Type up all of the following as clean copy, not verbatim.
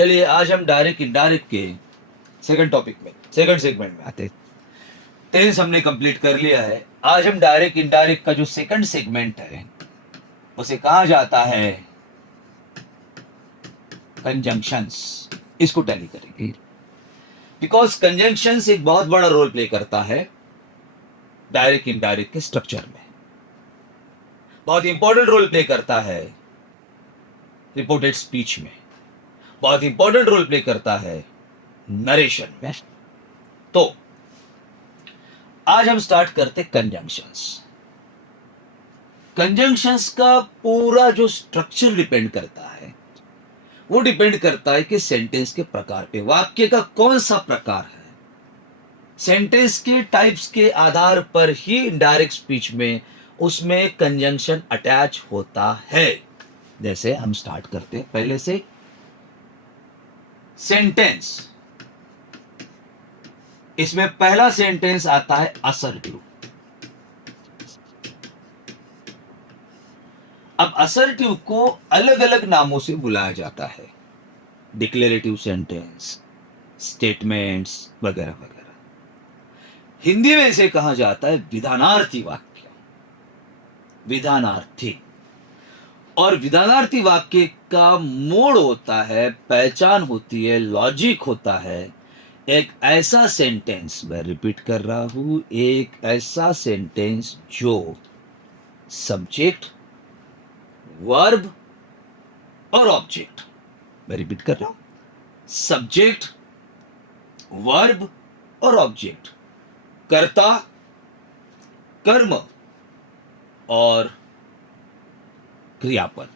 चलिए आज हम डायरेक्ट इनडायरेक्ट के सेकंड टॉपिक में, सेकंड सेगमेंट में आते हैं। टेंस हमने कंप्लीट कर लिया है। आज हम डायरेक्ट इनडायरेक्ट का जो सेकंड सेगमेंट है उसे कहा जाता है कंजंक्शंस। इसको टैली करेंगे बिकॉज कंजंक्शंस एक बहुत बड़ा रोल प्ले करता है डायरेक्ट इनडायरेक्ट के स्ट्रक्चर में, बहुत इंपॉर्टेंट रोल प्ले करता है रिपोर्टेड स्पीच में, बहुत इंपॉर्टेंट रोल प्ले करता है नरेशन में। तो आज हम स्टार्ट करते कंजंक्शंस। कंजंक्शंस का पूरा जो स्ट्रक्चर डिपेंड करता है वो डिपेंड करता है कि सेंटेंस के प्रकार पे, वाक्य का कौन सा प्रकार है। सेंटेंस के टाइप्स के आधार पर ही इनडायरेक्ट स्पीच में उसमें कंजंक्शन अटैच होता है। जैसे हम स्टार्ट करते हैं पहले से, सेंटेंस। इसमें पहला सेंटेंस आता है असर्टिव। अब असर्टिव को अलग अलग नामों से बुलाया जाता है, डिक्लेरेटिव सेंटेंस, स्टेटमेंट्स वगैरह वगैरह। हिंदी में इसे कहा जाता है विधानार्थी वाक्य, विधानार्थी। और विधानार्थी वाक्य का मोड होता है, पहचान होती है, लॉजिक होता है, एक ऐसा सेंटेंस, मैं रिपीट कर रहा हूं, एक ऐसा सेंटेंस जो सब्जेक्ट, वर्ब और ऑब्जेक्ट, मैं रिपीट कर रहा हूं, सब्जेक्ट, वर्ब और ऑब्जेक्ट, कर्ता, कर्म और क्रियापद,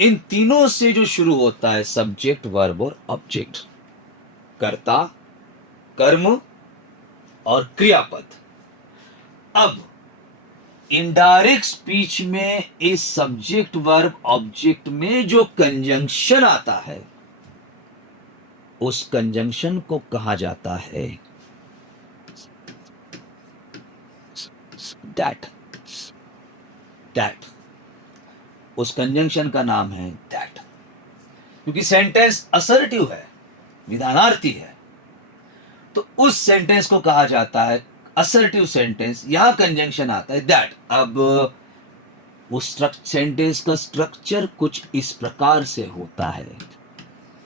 इन तीनों से जो शुरू होता है, सब्जेक्ट, वर्ब और ऑब्जेक्ट, कर्ता, कर्म और क्रियापद। अब इनडायरेक्ट स्पीच में इस सब्जेक्ट, वर्ब, ऑब्जेक्ट में जो कंजंक्शन आता है उस कंजंक्शन को कहा जाता है दैट। दैट, उस कंजंक्शन का नाम है दैट। क्योंकि सेंटेंस असर्टिव है, विधानार्थी है, तो उस सेंटेंस को कहा जाता है असर्टिव सेंटेंस। यहां कंजंक्शन आता है दैट। अब उस सेंटेंस का स्ट्रक्चर कुछ इस प्रकार से होता है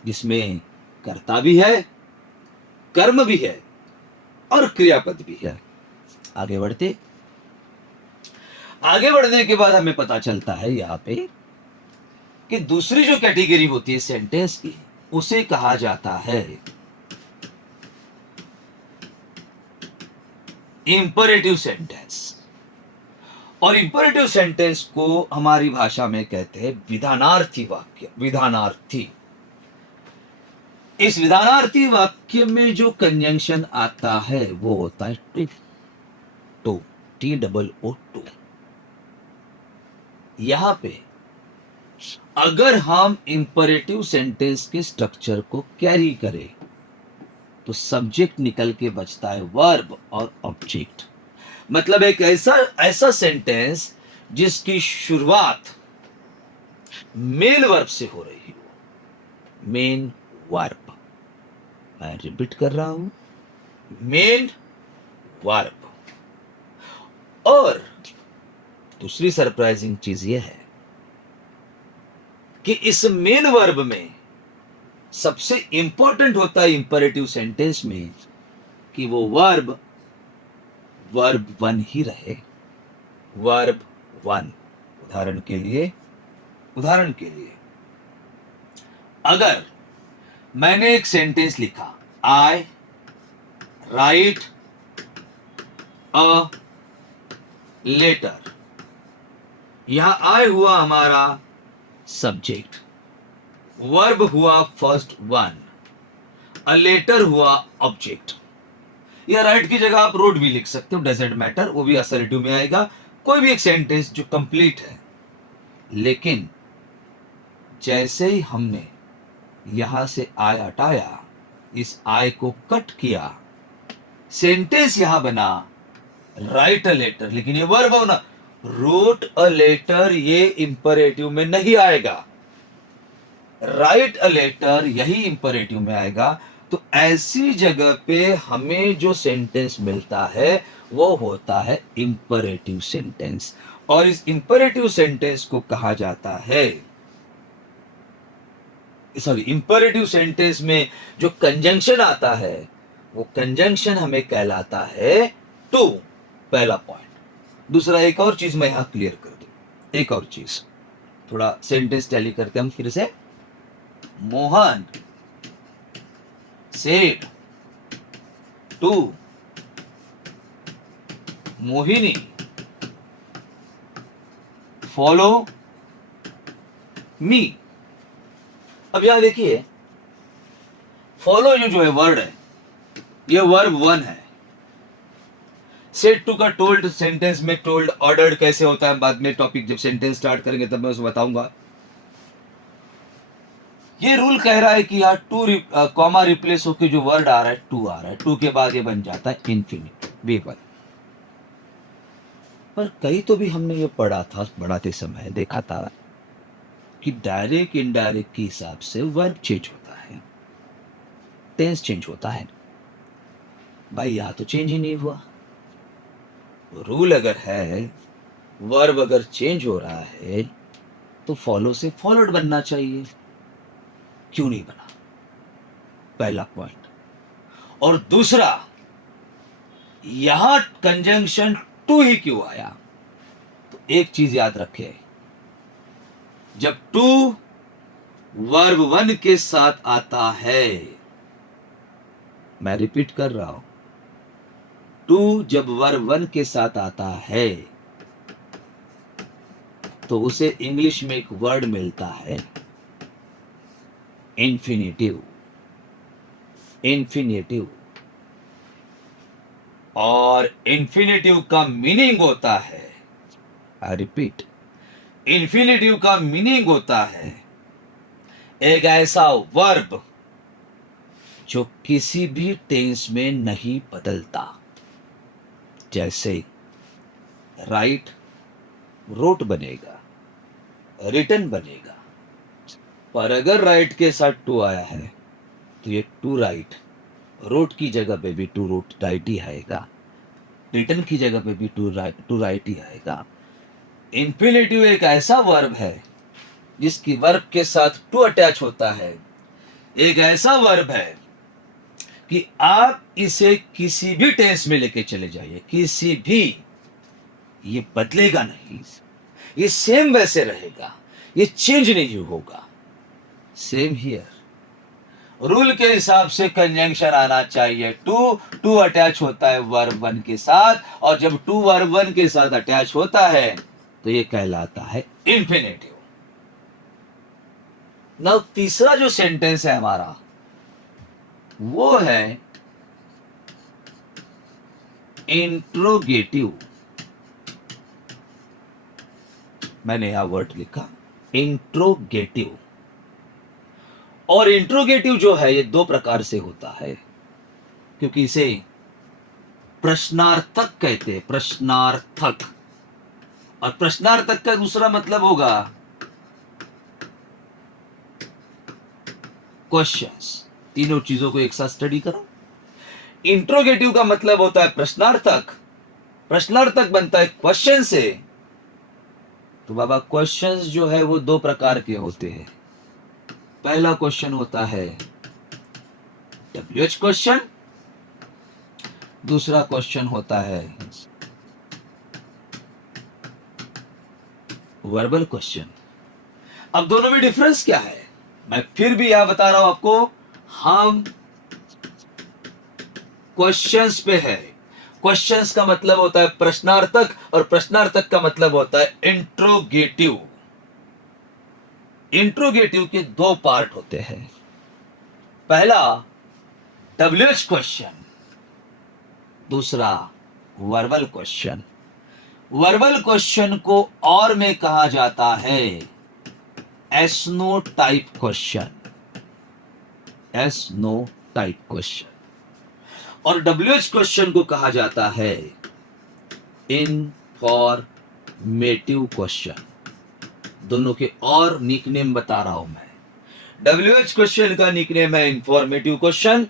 जिसमें कर्ता भी है, कर्म भी है और क्रियापद भी है। आगे बढ़ते, आगे बढ़ने के बाद हमें पता चलता है यहां पे कि दूसरी जो कैटेगरी होती है सेंटेंस की उसे कहा जाता है इंपरेटिव सेंटेंस। और इंपरेटिव सेंटेंस को हमारी भाषा में कहते हैं विधानार्थी वाक्य, विधानार्थी। इस विधानार्थी वाक्य में जो कंजंक्शन आता है वो होता है टू, TOO। यहां पे अगर हम इंपरेटिव सेंटेंस के स्ट्रक्चर को कैरी करें तो सब्जेक्ट निकल के बचता है वर्ब और ऑब्जेक्ट। मतलब एक ऐसा सेंटेंस जिसकी शुरुआत मेन वर्ब से हो रही हो, मेन वर्ब। मैं रिपीट कर रहा हूं, मेन वर्ब। और दूसरी सरप्राइजिंग चीज यह है कि इस मेन वर्ब में सबसे इंपॉर्टेंट होता है इंपरेटिव सेंटेंस में कि वो वर्ब 1 ही रहे, वर्ब 1। उदाहरण के लिए अगर मैंने एक सेंटेंस लिखा, आई राइट अ लेटर, यहां आई हुआ हमारा सब्जेक्ट, वर्ब हुआ फर्स्ट 1, अ लेटर हुआ ऑब्जेक्ट। या राइट की जगह आप रोड भी लिख सकते हो, डजेंट मैटर, वो भी असर्टिव में आएगा। कोई भी एक सेंटेंस जो कंप्लीट है। लेकिन जैसे ही हमने यहां से आई हटाया, इस आई को कट किया, सेंटेंस यहां बना राइट अ लेटर, लेकिन ये वर्ब होना, रोट अ लेटर, ये इंपरेटिव में नहीं आएगा। राइट अ लेटर, यही इंपरेटिव में आएगा। तो ऐसी जगह पे हमें जो सेंटेंस मिलता है वो होता है इंपरेटिव सेंटेंस। और इस इंपरेटिव सेंटेंस को कहा जाता है, सॉरी, इंपरेटिव सेंटेंस में जो कंजंक्शन आता है वो कंजंक्शन हमें कहलाता है टू। पहला पॉइंट। दूसरा, एक और चीज मैं यहां क्लियर कर दूं, एक और चीज, थोड़ा सेंटेंस टैली करते हम फिर से। Mohan said to Mohini follow me. अब यहां देखिए, फॉलो यू जो है वर्ड है, ये वर्ब वन है। सेड टू का टोल्ड सेंटेंस में टोल्ड ऑर्डर्ड कैसे होता है बाद में टॉपिक जब सेंटेंस स्टार्ट करेंगे तब मैं उसको बताऊंगा। ये रूल कह रहा है कि यार टू कॉमा रिप्लेस होकर जो वर्ड आ रहा है टू आ रहा है, टू के बाद ये बन जाता है इंफिनिट वेबल। पर कहीं तो भी हमने ये पढ़ा था, पढ़ाते समय देखा था कि डायरेक्ट इनडायरेक्ट के हिसाब से वर्ब चेंज होता है, टेंस चेंज होता है। भाई यहां तो चेंज ही नहीं हुआ। रूल अगर है, वर्ब अगर चेंज हो रहा है तो फॉलो से फॉलोड बनना चाहिए, क्यों नहीं बना? पहला पॉइंट। और दूसरा, यहां कंजंक्शन टू ही क्यों आया? तो एक चीज याद रखे, जब टू वर्ब वन के साथ आता है, मैं रिपीट कर रहा हूं, टू जब वर्ब वन के साथ आता है तो उसे इंग्लिश में एक वर्ड मिलता है इंफिनिटिव। इंफिनिटिव, और इंफिनिटिव का मीनिंग होता है, आई रिपीट, इंफिनिटिव का मीनिंग होता है एक ऐसा वर्ब जो किसी भी टेंस में नहीं बदलता। जैसे राइट रोट बनेगा, रिटन बनेगा। पर अगर राइट के साथ टू आया है तो ये टू राइट, रोट की जगह पे भी टू रोट राइट ही आएगा, रिटन की जगह पे भी टू राइट ही आएगा। इंफिनिटिव एक ऐसा वर्ब है जिसकी वर्ब के साथ टू अटैच होता है, एक ऐसा वर्ब है कि आप इसे किसी भी टेंस में लेके चले जाइए, किसी भी, ये बदलेगा नहीं, ये सेम वैसे रहेगा, ये चेंज नहीं होगा। सेम हियर, रूल के हिसाब से कंजंक्शन आना चाहिए टू, टू अटैच होता है वर्ब वन के साथ, और जब टू वर्ब वन के साथ अटैच होता है तो ये कहलाता है इंफिनिटिव। नाउ तीसरा जो सेंटेंस है हमारा वो है इंट्रोगेटिव। मैंने यहां वर्ड लिखा इंट्रोगेटिव। और इंट्रोगेटिव जो है ये दो प्रकार से होता है, क्योंकि इसे प्रश्नार्थक कहते हैं, प्रश्नार्थक। और प्रश्नार्थक का दूसरा मतलब होगा क्वेश्चंस। तीनों चीजों को एक साथ स्टडी करो। इंट्रोगेटिव का मतलब होता है प्रश्नार्थक, प्रश्नार्थक बनता है क्वेश्चन से। तो बाबा क्वेश्चंस जो है वो दो प्रकार के होते हैं। पहला क्वेश्चन होता है WH क्वेश्चन, दूसरा क्वेश्चन होता है वर्बल क्वेश्चन। अब दोनों में डिफरेंस क्या है मैं फिर भी यहां बता रहा हूं आपको। हम क्वेश्चंस पे है, क्वेश्चंस का मतलब होता है प्रश्नार्थक, और प्रश्नार्थक का मतलब होता है इंट्रोगेटिव। इंट्रोगेटिव के दो पार्ट होते हैं। पहला WH क्वेश्चन, दूसरा वर्बल क्वेश्चन। वर्बल क्वेश्चन को और में कहा जाता है S-no type question, S-no type question. और WH क्वेश्चन को कहा जाता है इनफॉर्मेटिव क्वेश्चन। दोनों के और निकनेम बता रहा हूं मैं। WH क्वेश्चन का निकनेम है इंफॉर्मेटिव क्वेश्चन,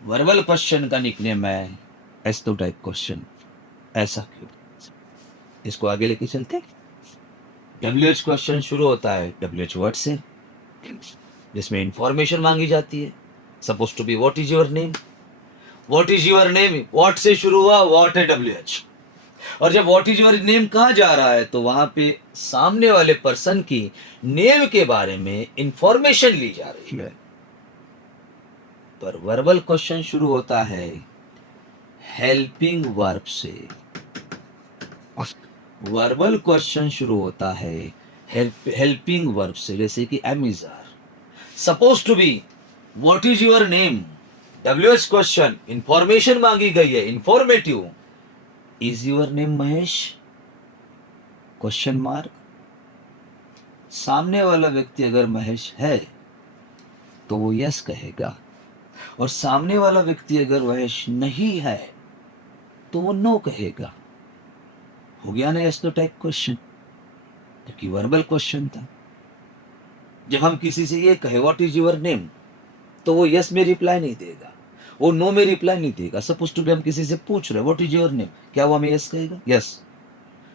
वर्बल क्वेश्चन का निकनेम है एस्तो टाइप क्वेश्चन। ऐसा क्यों? इसको आगे लेके चलते हैं। WH क्वेश्चन शुरू होता है WH वर्ड से, जिसमें इंफॉर्मेशन मांगी जाती है। Suppose to be what is your name, what is your name, what से शुरू हुआ, व्हाट है WH। और जब व्हाट इज योर नेम कहा जा रहा है तो वहां पे सामने वाले पर्सन की नेम के बारे में इंफॉर्मेशन ली जा रही है। पर वर्बल क्वेश्चन शुरू होता है हेल्पिंग वर्ब से। वर्बल क्वेश्चन शुरू होता है हेल्पिंग वर्ब से, जैसे कि am is are. Suppose to be what is your name, WH question, information मांगी गई है informative. Is your name Mahesh, question mark. सामने वाला व्यक्ति अगर महेश है तो वो यस कहेगा, और सामने वाला व्यक्ति अगर महेश नहीं है तो वो नो कहेगा। हो गया ना यस नो टाइप क्वेश्चन, क्योंकि वर्बल क्वेश्चन था। जब हम किसी से ये कहे व्हाट इज योर नेम, तो वो यस में रिप्लाई नहीं देगा, वो नो में रिप्लाई नहीं देगा। सपोज टू बी हम किसी से पूछ रहे व्हाट इज योर नेम, क्या वो हमें यस कहेगा? यस।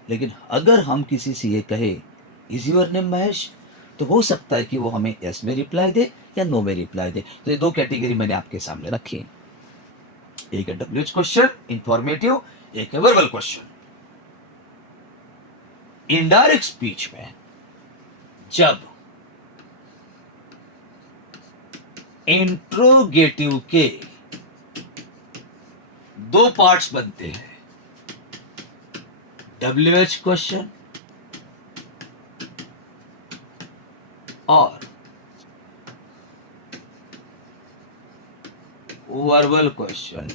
लेकिन अगर हम किसी से ये कहे इज योर नेम महेश, तो हो सकता है कि वो हमें यस में रिप्लाई दे या नो में रिप्लाई दे। तो ये दो कैटेगरी मैंने आपके सामने रखी है, एक है WH क्वेश्चन इंफॉर्मेटिव, एक है वर्बल क्वेश्चन। इनडायरेक्ट स्पीच में जब इंट्रोगेटिव के दो पार्ट्स बनते हैं, WH क्वेश्चन और वर्बल क्वेश्चन,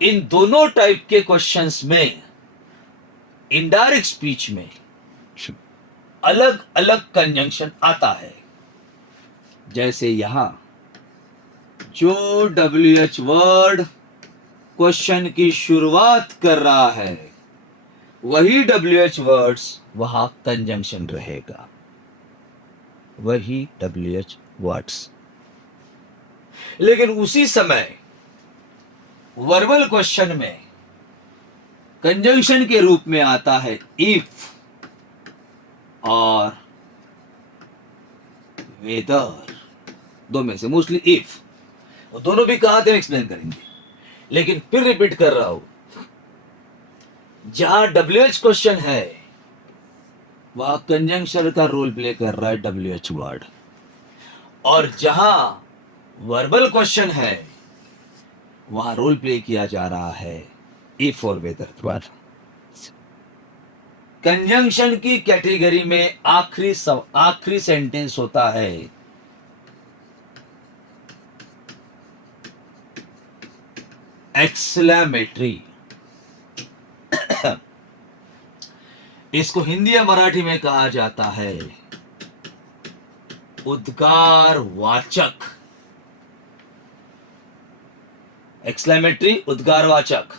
इन दोनों टाइप के क्वेश्चंस में इनडायरेक्ट स्पीच में अलग अलग कंजंक्शन आता है। जैसे यहां जो WH वर्ड क्वेश्चन की शुरुआत कर रहा है वही WH वर्ड्स वहां कंजंक्शन रहेगा, वही WH वर्ड्स। लेकिन उसी समय वर्बल क्वेश्चन में कंजंक्शन के रूप में आता है इफ और वेदर, दो में से मोस्टली इफ। दोनों भी कहा थे एक्सप्लेन करेंगे, लेकिन फिर रिपीट कर रहा हूं, जहां WH क्वेश्चन है वहां कंजंक्शन का रोल प्ले कर रहा है WH वर्ड, और जहां वर्बल क्वेश्चन है वहां रोल प्ले किया जा रहा है इफ और वेदर द्वारा। कंजंक्शन की कैटेगरी में आखिरी सेंटेंस होता है एक्सक्लेमेटरी। इसको हिंदी या मराठी में कहा जाता है उद्गारवाचक। एक्सक्लेमेटरी, उद्गारवाचक।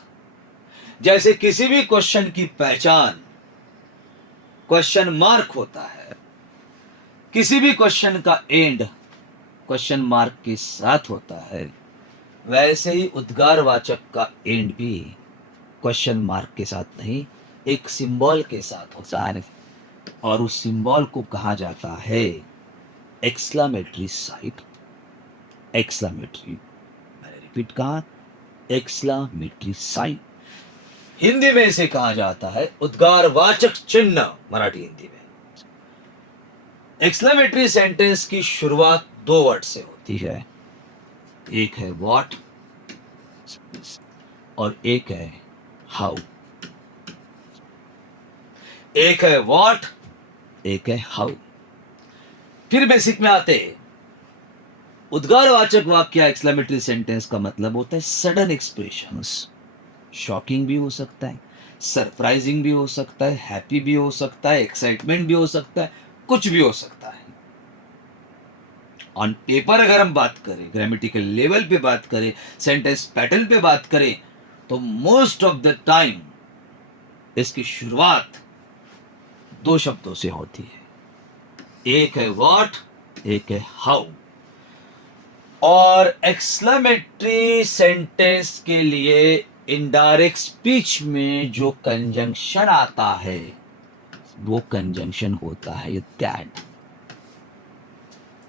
जैसे किसी भी क्वेश्चन की पहचान क्वेश्चन मार्क होता है, किसी भी क्वेश्चन का एंड क्वेश्चन मार्क के साथ होता है, वैसे ही उद्गारवाचक का एंड भी क्वेश्चन मार्क के साथ नहीं, एक सिंबल के साथ होता है, और उस सिंबल को कहा जाता है एक्सक्लेमेटरी साइन। एक्सक्लेमेटरी, मैंने रिपीट कहा, एक्सक्लेमेटरी साइन। हिंदी में इसे कहा जाता है उद्गारवाचक चिन्ह, मराठी हिंदी में। एक्सक्लेमेटरी सेंटेंस की शुरुआत दो वर्ड से होती है, एक है व्हाट और एक है हाउ। एक है व्हाट, एक है हाउ। फिर बेसिक में आते, उद्गारवाचक वाक्य एक्सक्लेमेटरी सेंटेंस का मतलब होता है सडन एक्सप्रेशंस। शॉकिंग भी हो सकता है, सरप्राइजिंग भी हो सकता है, हैप्पी भी हो सकता है, एक्साइटमेंट भी हो सकता है, कुछ भी हो सकता है। ऑन पेपर अगर हम बात करें, ग्रामेटिकल लेवल पे बात करें, सेंटेंस पैटर्न पे बात करें, तो मोस्ट ऑफ द टाइम इसकी शुरुआत दो शब्दों से होती है, एक है व्हाट, एक है हाउ। और एक्सक्लेमेटरी सेंटेंस के लिए इनडायरेक्ट स्पीच में जो कंजंक्शन आता है वो कंजंक्शन होता है दैट।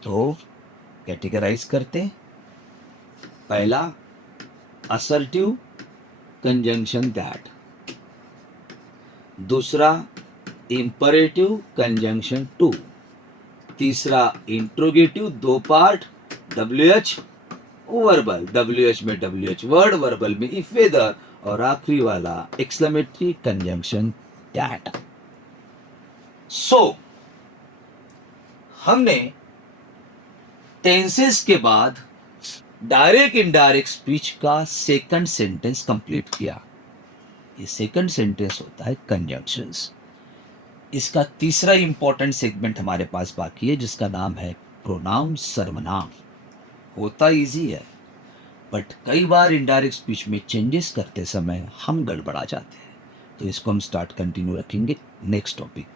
तो कैटेगराइज करते हैं। पहला असर्टिव कंजंक्शन दैट, दूसरा इंपरेटिव कंजंक्शन टू, तीसरा इंट्रोगेटिव दो पार्ट WH वर्बल, WH में WH वर्ड, वर्बल में इफ वेदर, और आखिरी वाला एक्सक्लेमेटरी कंजंक्शन दैट। सो हमने टेंसेस के बाद डायरेक्ट इनडायरेक्ट स्पीच का सेकंड सेंटेंस कंप्लीट किया। ये सेकंड सेंटेंस होता है कंजंक्शंस। इसका तीसरा इंपॉर्टेंट सेगमेंट हमारे पास बाकी है जिसका नाम है प्रोनाउन, सर्वनाम। होता इजी है बट कई बार इनडायरेक्ट स्पीच में चेंजेस करते समय हम गड़बड़ा जाते हैं। तो इसको हम कंटिन्यू रखेंगे नेक्स्ट टॉपिक।